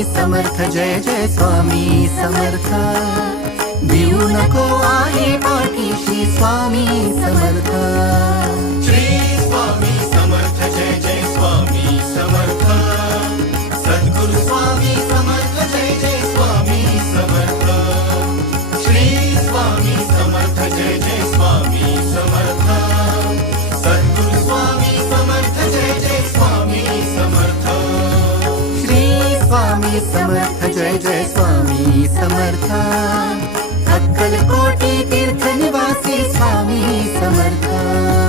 स्वामी समर्थ, जय जय स्वामी समर्थ। भिवू नको आहे पाठीशी स्वामी समर्थ। श्री स्वामी समर्थ, जय जय स्वामी समर्थ। सद्गुरु स्वामी समर्थ, जय जय स्वामी समर्थ। श्री स्वामी समर्थ, जय जय स्वामी समर्थ। सद्गुरु स्वामी समर्थ, जय जय स्वामी समर्थ। श्री स्वामी समर्थ, जय जय स्वामी समर्थ। अक्कलकोटी तीर्थ निवासी स्वामी समर्थ।